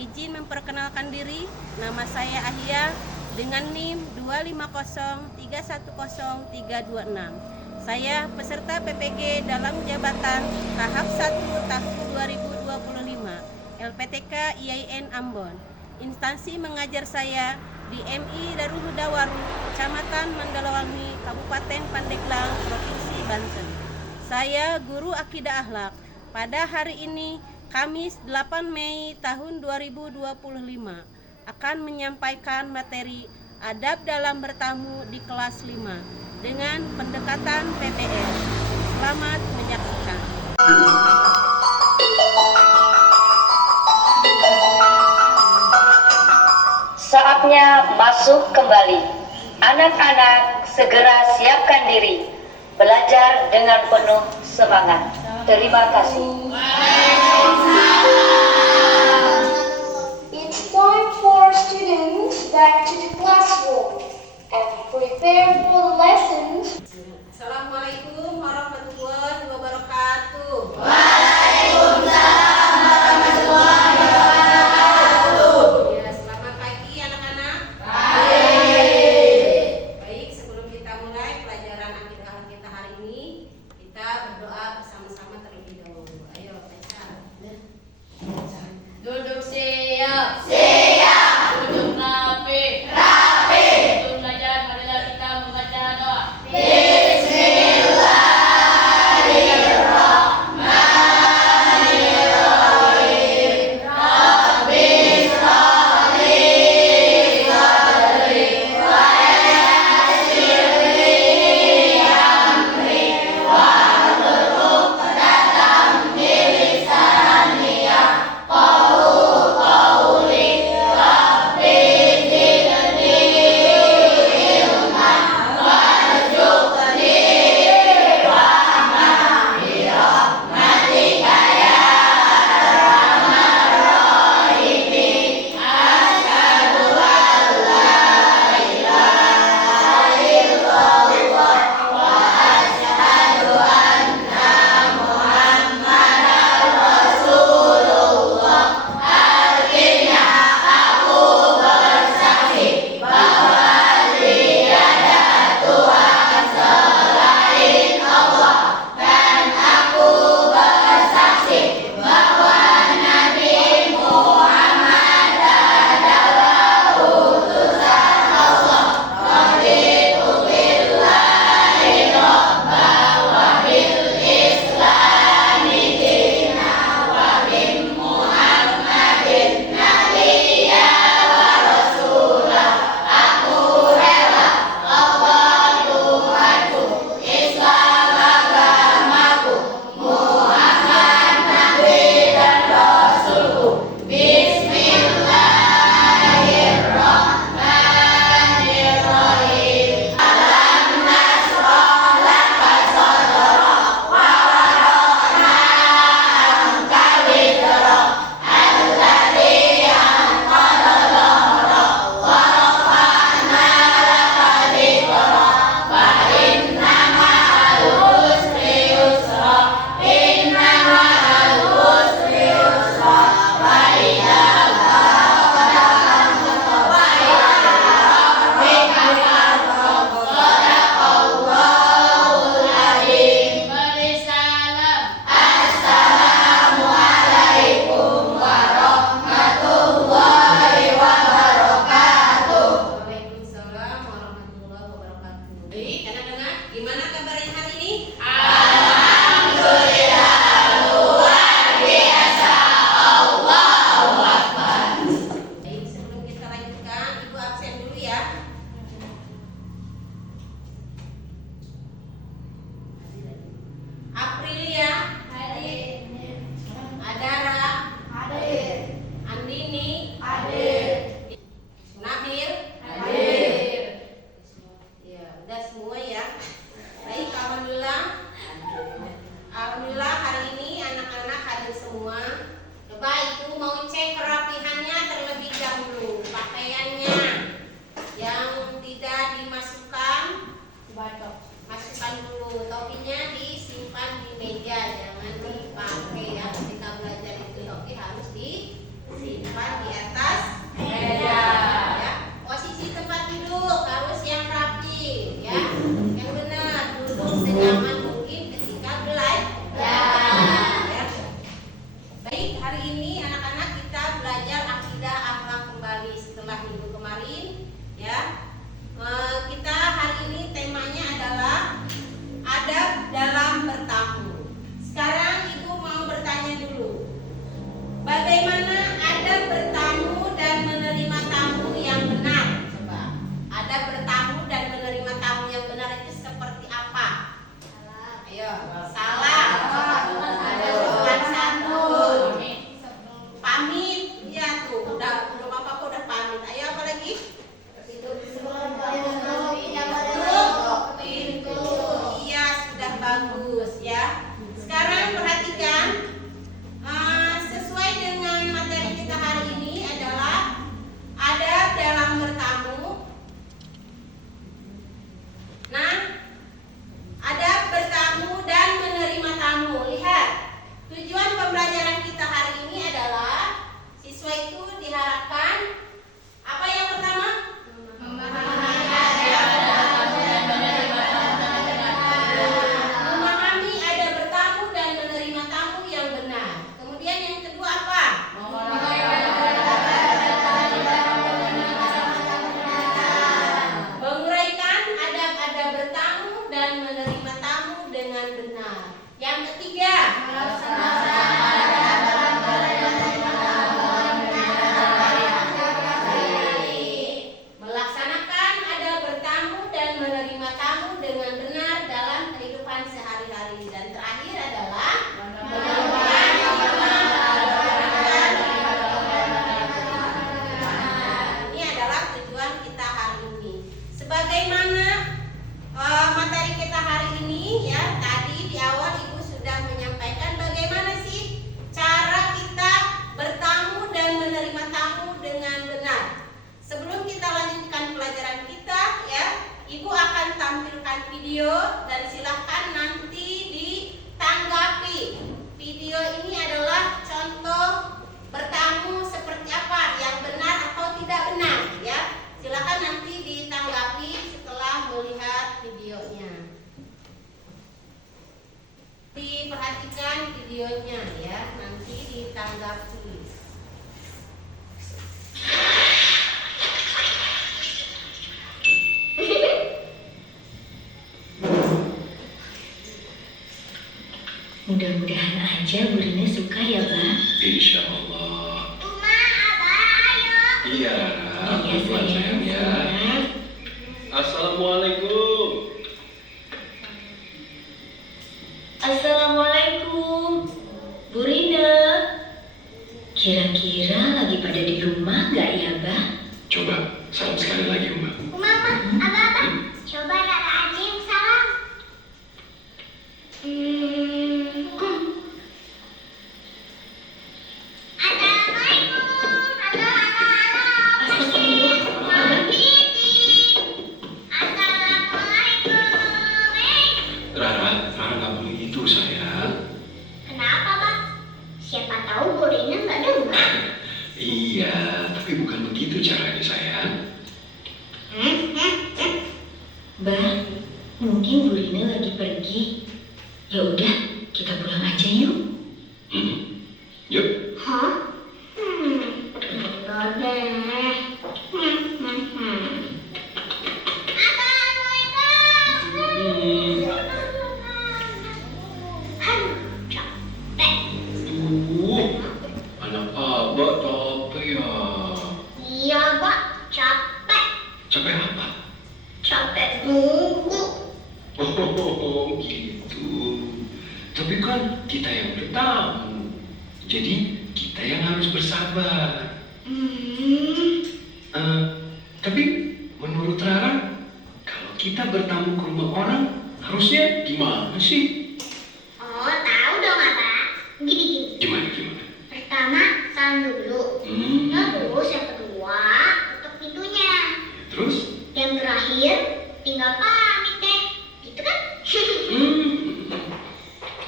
Izin memperkenalkan diri, nama saya Ahia dengan NIM 250310326. Saya peserta PPG dalam jabatan tahap 1 tahun 2025 LPTK IAIN Ambon. Instansi mengajar saya di MI Darul Huda Waru, Kecamatan Mandalawangi, Kabupaten Pandeglang, Provinsi Banten. Saya guru akidah akhlak. Pada hari ini Kamis 8 Mei tahun 2025 akan menyampaikan materi adab dalam bertamu di kelas 5 dengan pendekatan PPS. Selamat menyaksikan. Saatnya masuk kembali. Anak-anak segera siapkan diri. Belajar dengan penuh semangat. Terima kasih. It's time for students back to the classroom and prepare for the lessons. Assalamualaikum warahmatullahi wabarakatuh. Ya, selamat pagi anak-anak. Baik, sebelum kita mulai pelajaran akidah kita hari ini, kita berdoa bersama-sama terlebih dahulu. Ayo. Mudah-mudahan aja Bu Rina suka ya, Bah. Insya Allah. Iya, Iya, pelan sayang ya. siap. Assalamualaikum. Assalamualaikum, Bu Rina. Kira-kira lagi pada di rumah nggak ya, Bah? Coba salam sekali lagi, Mbak. Mama, apa-apa? Coba Rara aja yang salam. Assalamualaikum. Halo, halo, halo. Astagfirullah. Assalamualaikum. Rara nggak boleh gitu sayang. Kenapa, Pak? Siapa tahu Bu Rina nggak dengar. Iya, tapi bukan begitu caranya sayang. Bah, mungkin Bu Rina lagi pergi. Ya udah, kita pulang aja yuk. Yuk. Hah? Enggak deh. Anak abah capek ya. Iya, Pak. Capek. Capek apa? Capek nunggu. Oh, gitu. Tapi kan kita yang bertamu. Jadi kita yang harus bersabar. Tapi menurut Rara, kalau kita bertamu ke rumah orang, harusnya gimana sih? Oh, tahu dong, Apa? Gini. Gimana? Pertama, salam dulu. Terus yang kedua, ketuk pintunya. Terus? Yang terakhir, tinggal pamit deh. Gitu kan?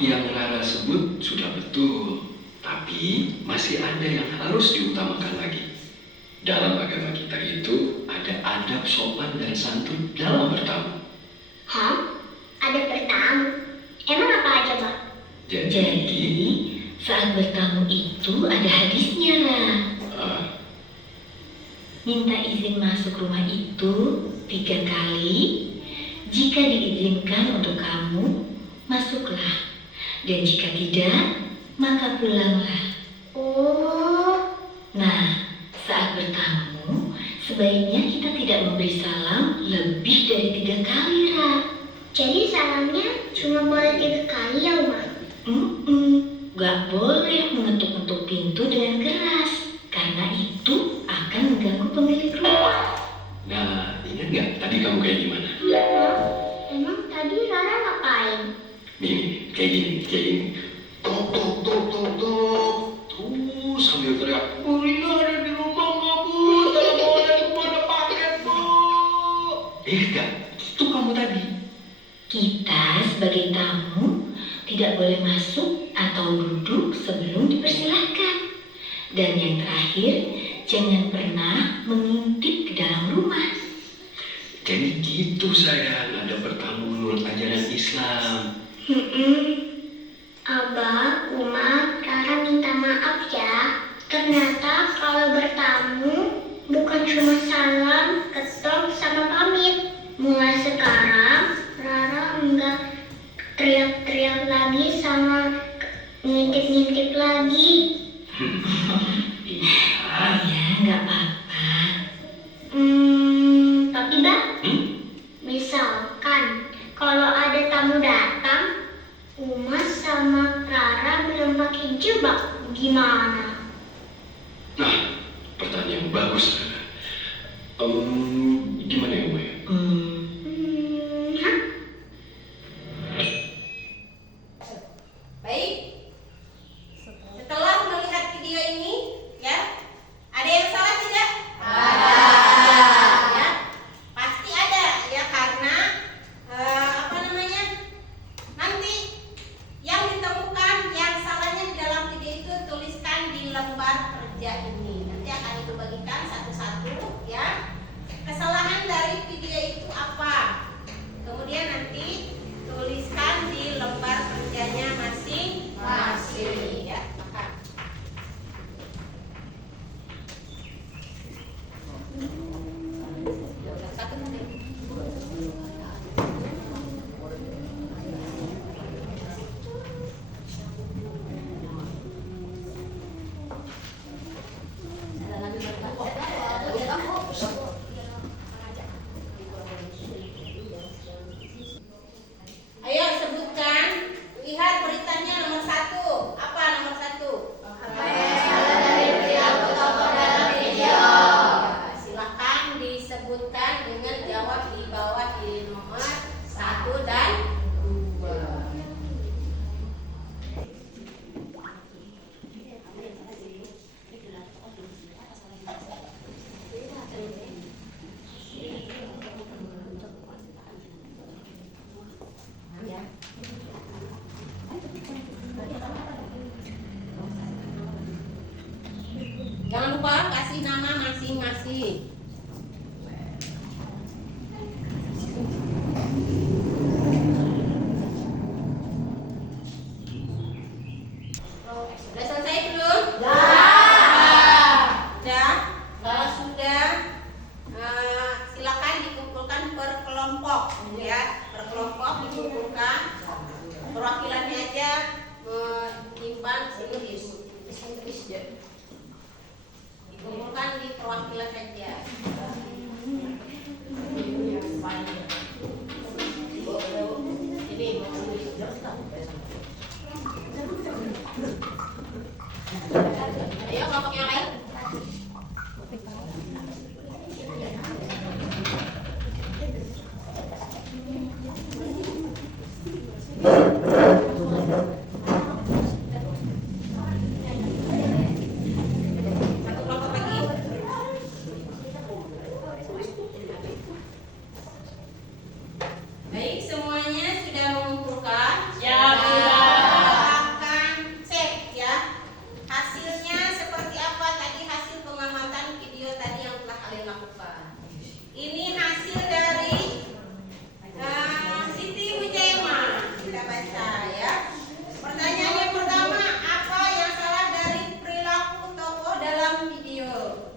Yang Rara sebut sudah betul. Tapi masih ada yang harus diutamakan lagi. Dalam agama kita itu ada adab sopan dan santun dalam bertamu. Hah? Ada bertamu? Emang apa aja, Pak? Jadi, saat bertamu itu ada hadisnya lah. Minta izin masuk rumah itu 3 kali. Jika diizinkan untuk kamu, masuklah. Dan jika tidak, maka pulanglah. Oh, Nah, saat bertamu, sebaiknya kita tidak memberi salam lebih dari 3 kali, Ra. jadi salamnya cuma boleh 3 kali ya, Uma? Gak boleh mengetuk-ketuk pintu dengan keras, karena itu akan mengganggu pemilik rumah. Nah, ingat nggak tadi kamu kayak gimana? Emang tadi Rara ngapain? Nih, kayak gini. Tok. Terus sambil teriak, Bu Rina ada di rumah nggak, Bu? Assalamualaikum, ada paket, Bu. Enggak, itu kamu tadi. Kita sebagai tamu tidak boleh masuk atau duduk sebelum dipersilahkan. Dan yang terakhir, jangan pernah mengintip ke dalam rumah. Jadi gitu sayang, ada bertamu menurut ajaran Islam. Abah, Uma, Rara minta maaf ya. Ternyata kalau bertamu bukan cuma salam, ketok, sama pamit. Mulai sekarang Rara enggak teriak-teriak lagi sama ngintip-ngintip lagi. Ya, nggak apa-apa. Tapi Bang, misalkan kalau ada tamu datang, Uma sama Rara belum pakai jilbab, gimana? Nah, pertanyaan bagus. Gimana ya, Mbak? Hah? Baik. Setelah melihat video ini, ya, ada yang salah tidak? Ya, pasti ada ya karena nanti yang ditemukan yang salahnya di dalam video itu tuliskan di lembar kerja ini. Nanti akan ibu bagikan satu-satu ya. Kesalahan dari video itu apa? Kemudian nanti tuliskan di lembar kerjanya masing-masing ya. Maka kasih nama masing-masing. Sudah selesai belum? Sudah. Kalau sudah, silakan dikumpulkan per kelompok, ya. Per kelompok dikumpulkan. Perwakilannya aja menyimpan sini. Dikumpulkan di perwakilan saja. Ayo kelompok yang lain. Satu kelompok lagi. Baik, semuanya sudah mengumpulkan. Ya, akan cek ya. Hasilnya seperti apa tadi, hasil pengamatan video tadi yang telah kalian lakukan. Ini hasil dari Siti Mujema. Kita baca ya. Pertanyaan yang pertama, apa yang salah dari perilaku tokoh dalam video?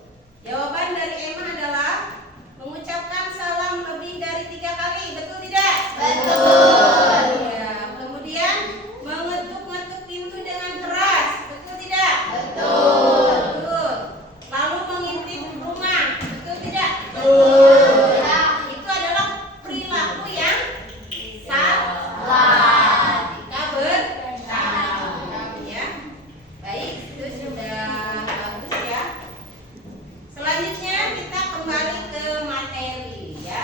Jawaban dari Emma adalah mengucapkan salam lebih dari 3 kali. Betul tidak? Betul. Ya. Kemudian mengetuk-ngetuk pintu dengan keras. Betul tidak? Betul. Betul. Lalu mengintip rumah. Betul tidak? Betul. Itu adalah perilaku yang salah. Jika bersalah, ya. Baik, itu sudah bagus ya. Selanjutnya kita kembali ke materi ya.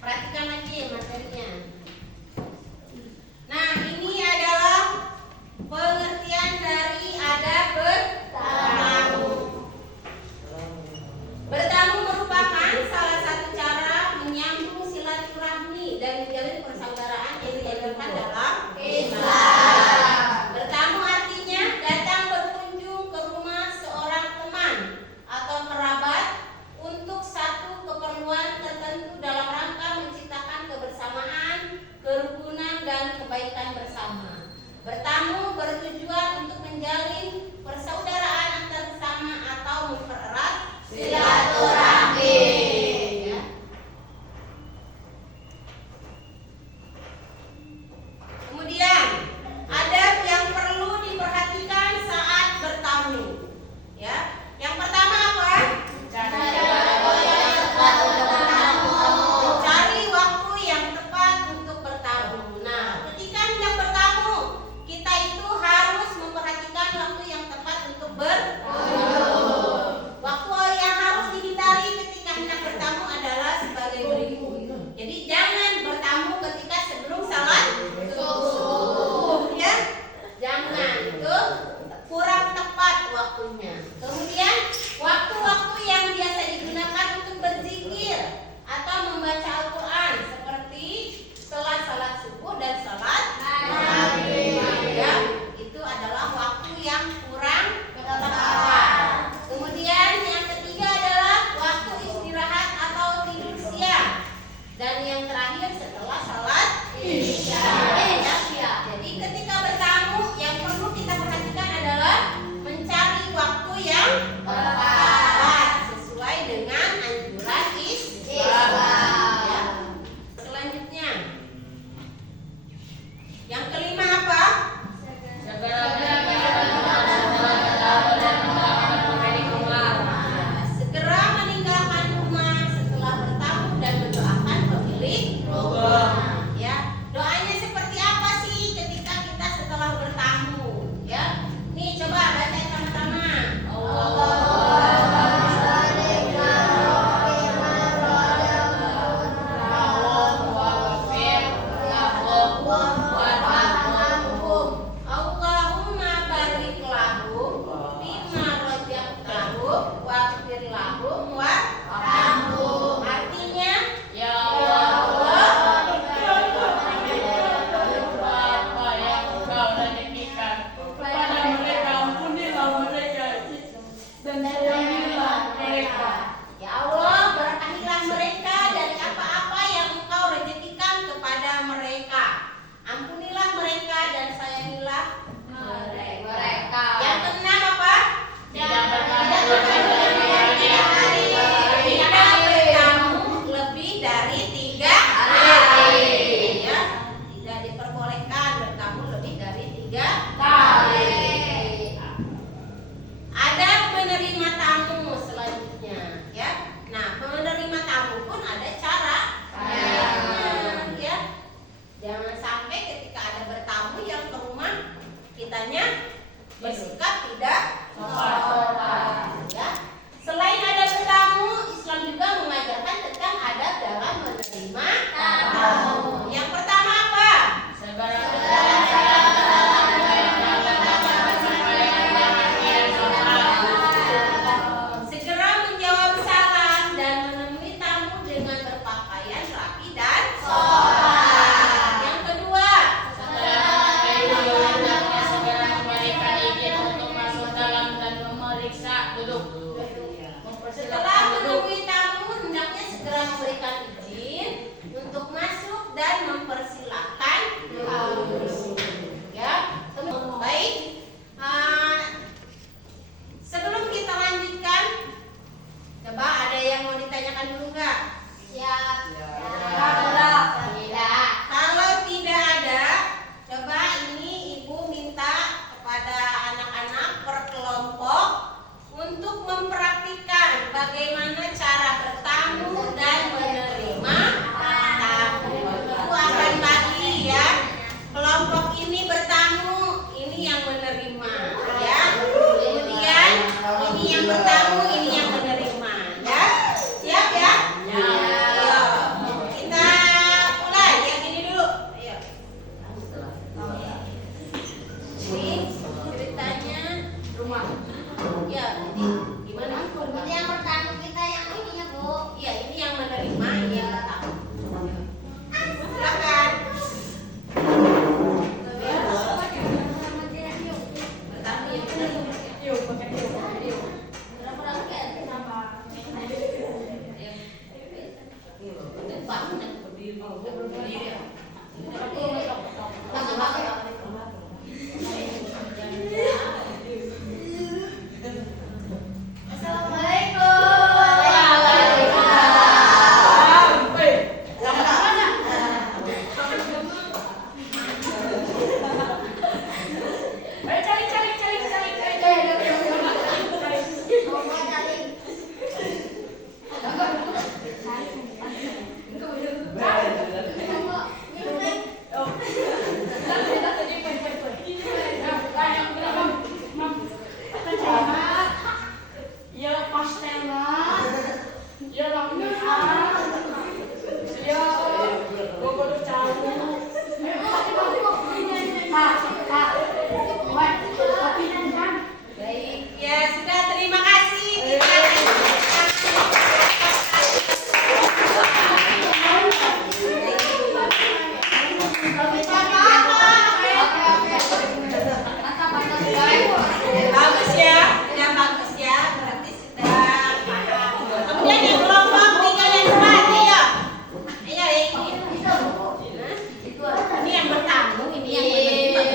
Perhatikan lagi materinya. Nah, ini adalah pengertian dari adab bertamu. Bertamu merupakan salah satu cara menyambung silaturahmi dan menjalin persaudaraan yang diajarkan dalam Islam. Bertamu artinya datang berkunjung ke rumah seorang teman atau kerabat untuk satu keperluan tertentu dalam rangka menciptakan kebersamaan, kerukunan dan kebaikan bersama. Bertamu bertujuan untuk menjalin persaudaraan antar sesama atau mempererat silaturahmi. Ya. Kemudian adab yang perlu diperhatikan saat bertamu. Ya, yang pertama apa? Mencari waktu yang tepat untuk bertamu. Nah, ketika hendak bertamu, kita itu harus memperhatikan waktu yang tepat untuk berkunjung. Waktu yang harus dihindari ketika hendak bertamu adalah sebagai berikut. Jadi jangan bertamu ketika sebelum salat subuh, ya. Jangan, itu kurang tepat waktunya. Kemudian waktu-waktu yang biasa digunakan untuk berzikir atau membaca Al-Quran seperti setelah salat subuh dan salat maghrib, ya, itu adalah waktu yang kurang tepat. Kemudian yang ketiga adalah waktu istirahat atau tidur siang, dan yang terakhir setelah salat isya. Jadi ketika bertamu yang perlu kita perhatikan adalah mencari waktu yang tepat sesuai dengan anjuran Islam. Ya. Selanjutnya, yang kelima apa? Segera meninggalkan rumah setelah bertamu dan mendoakan pemilik rumah. Ya, doanya seperti apa sih ketika kita setelah bertamu? Ya, nih coba baca sama-sama. Allahumma barik lahum bima razaqtahum waghfir lahum warhamhum. Artinya, ya Allah, apa yang Engkau rezekikan kepada mereka, ampunilah mereka dan sayangilah bagaimana cara bertamu dan menerima tamu. Ibu akan bagi ya. Kelompok ini bertamu, ini yang menerima ya. Kemudian ini yang bertamu, ini yang menerima ya. Siap ya? Ayo. Kita mulai yang ini dulu. Ayo. Ini ceritanya rumah. Ya, gimana? Ini yang pertama kita yang ininya, Bu. Iya, ini yang menerima, ini yang bertamu. Silakan. Bertamu yang menerima. Baik, ya sudah, terima kasih. Bagus ya, sudah bagus ya, berarti sudah paham. Kemudian yang kelompok 3 dan 4, ayo. Ayo, ini. Ini yang bertamu, ini yang menerima.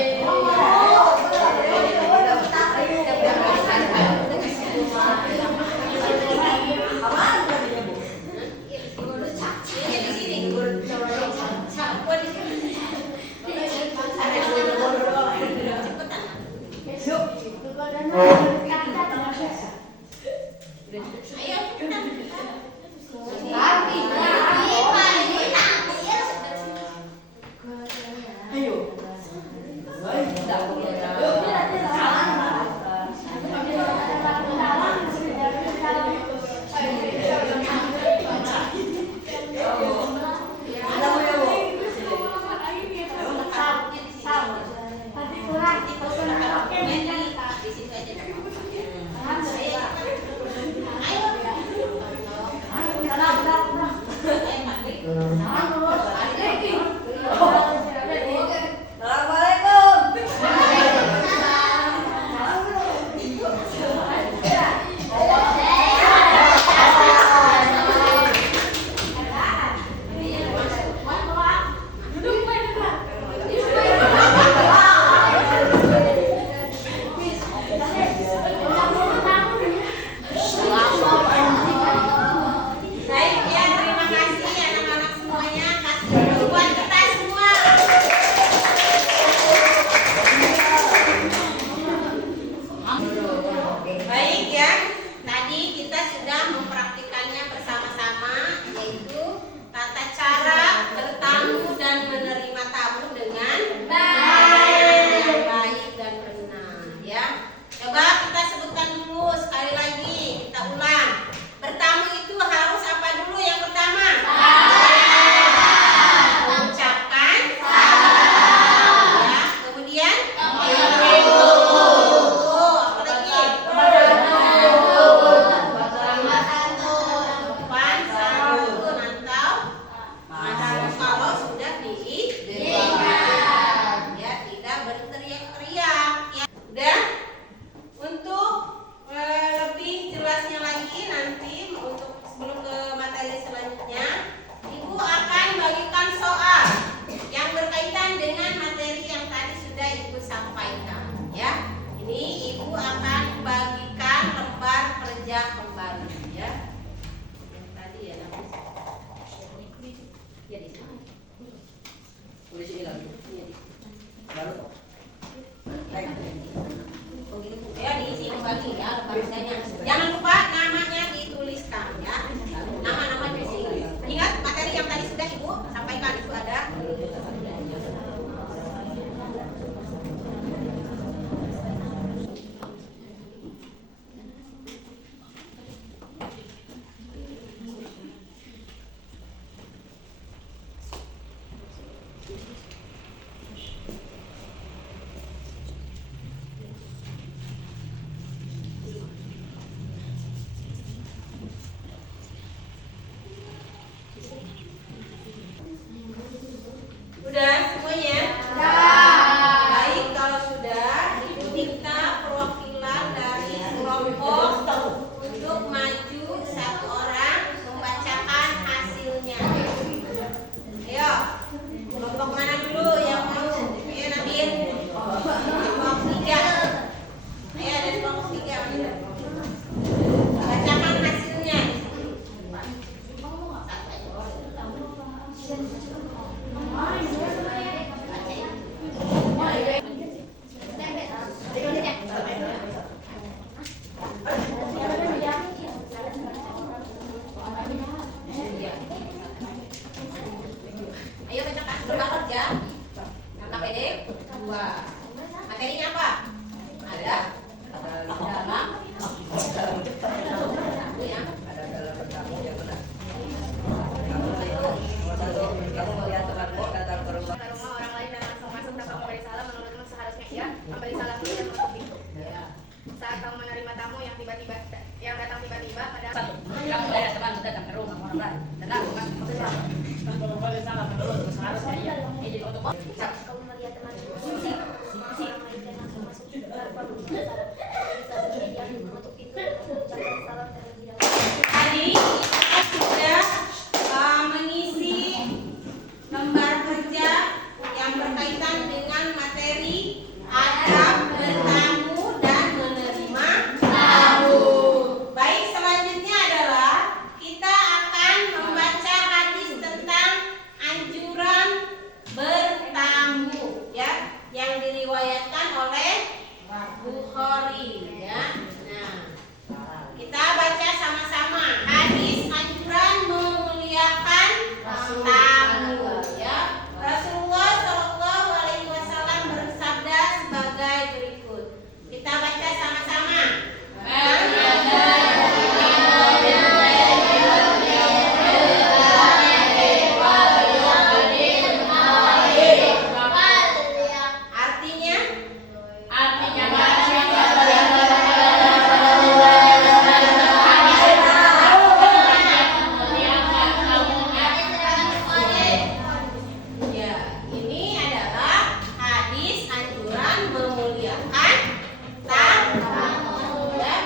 Baik ya, terima kasih anak-anak semuanya. Kasih buat kita semua. Baik ya, tadi kita sudah mempraktikannya bersama-sama, yaitu tata cara bertamu dan menerima tamu dengan baik dan benar ya. Coba kita sebutkan dulu sekali lagi, kita ulang. Bertamu itu harus apa dulu yang pertama? Ucapkan ya. Kemudian oh, apa lagi? Tadi kita sudah mengisi lembar kerja yang berkaitan dengan materi adab bertamu dan menerima tamu. Baik, selanjutnya adalah kita akan membaca hadis tentang anjuran bertamu, ya, yang diriwayatkan oleh Bukhari, ya. Nah, kita baca sama-sama hadis anjuran memuliakan tamu, ya. Rasulullah Shallallahu Alaihi Wasallam bersabda sebagai berikut. Kita baca sama-sama. Artinya, ya, ini adalah hadis anjuran memuliakan tamu, ya.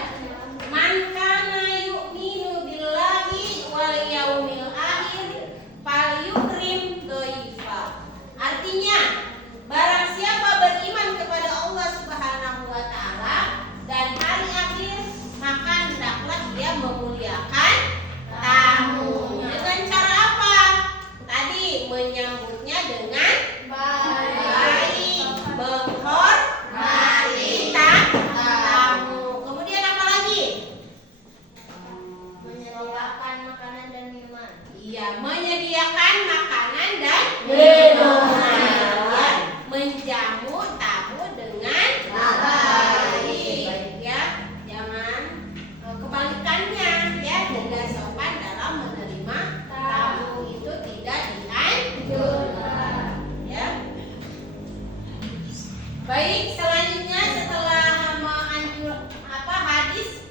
Man kana yu'minu billahi wal yaumil akhir falyukrim dhaifa. Artinya, barang siapa beriman kepada Allah Subhanahu wa taala dan hari akhir, maka hendaklah dia memuliakan tamu. Dengan cara apa? Tadi menyambutnya dengan baik, menghormati tamu. Kemudian apa lagi? Menyediakan makanan dan minuman. Iya, menyediakan makanan dan minuman. Ya, menjamu tamu dengan baik. Ya, jangan kebalikannya, ya, tidak sopan dalam menerima tamu itu tidak dianjurkan. Ya. Baik, selanjutnya setelah hadis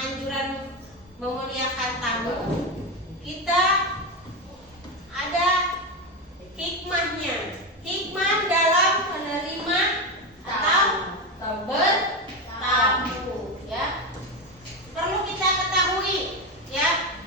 anjuran memuliakan tamu, kita ada hikmahnya. Hikmah dalam menerima atau bertamu, ya. Perlu kita ketahui, ya.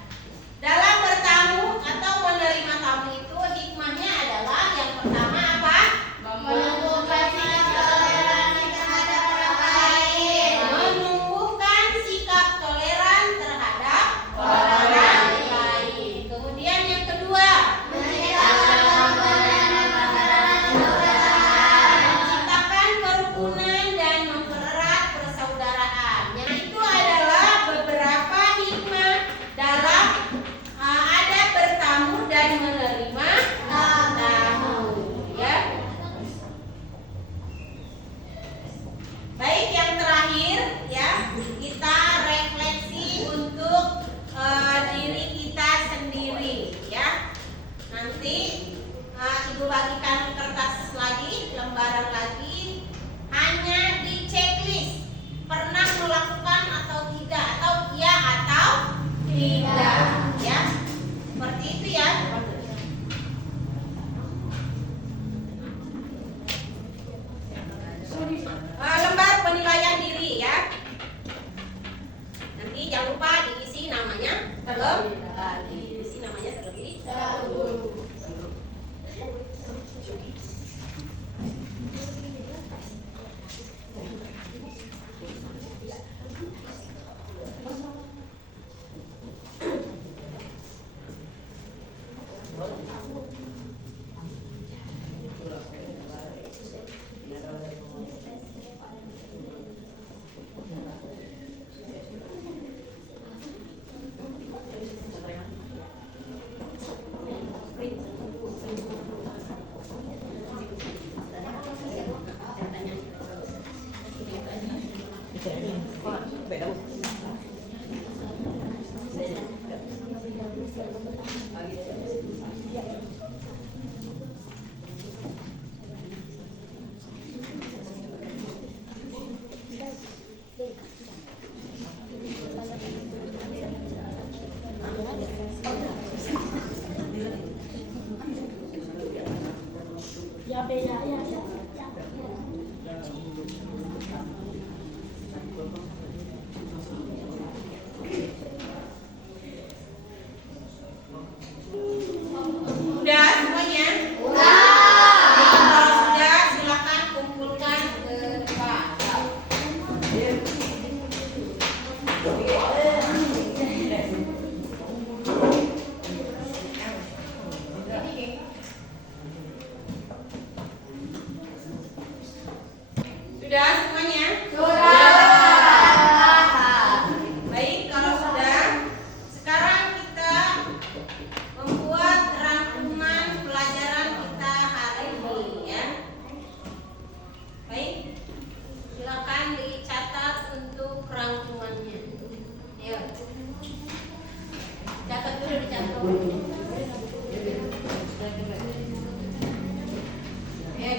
Dalam bertamu atau menerima tamu itu hikmahnya adalah yang pertama apa? Menumbuhkan sikap toleransi terhadap orang lain. Menumbuhkan sikap toleran terhadap orang lain. Kemudian yang kedua, menciptakan kerukunan dan mempererat persaudaraan. Yang itu adalah beberapa hikmah dalam adab bertamu dan menerima tamu, ya. Baik, yang terakhir, ya, kita refleksi untuk diri kita sendiri, ya. Nanti Ibu bagikan kertas lagi, lembaran lagi, hanya di checklist pernah melakukan atau tidak, atau iya atau tidak, ya. Seperti itu, ya. Lembar penilaian diri, ya. Nanti jangan lupa diisi namanya diisi namanya terlebih dahulu.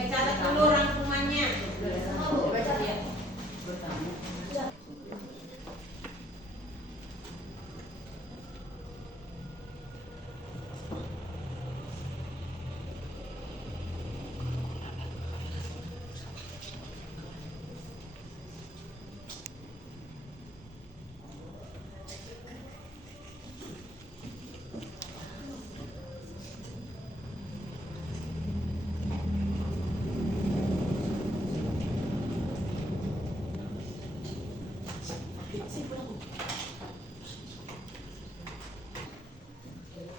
Catat dulu rangkumannya. Ya.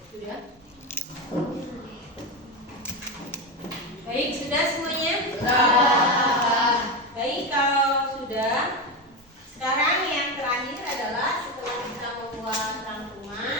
Sudah? Baik, sudah semuanya? Baik, kalau sudah, sekarang yang terakhir adalah setelah kita membuat rangkuman,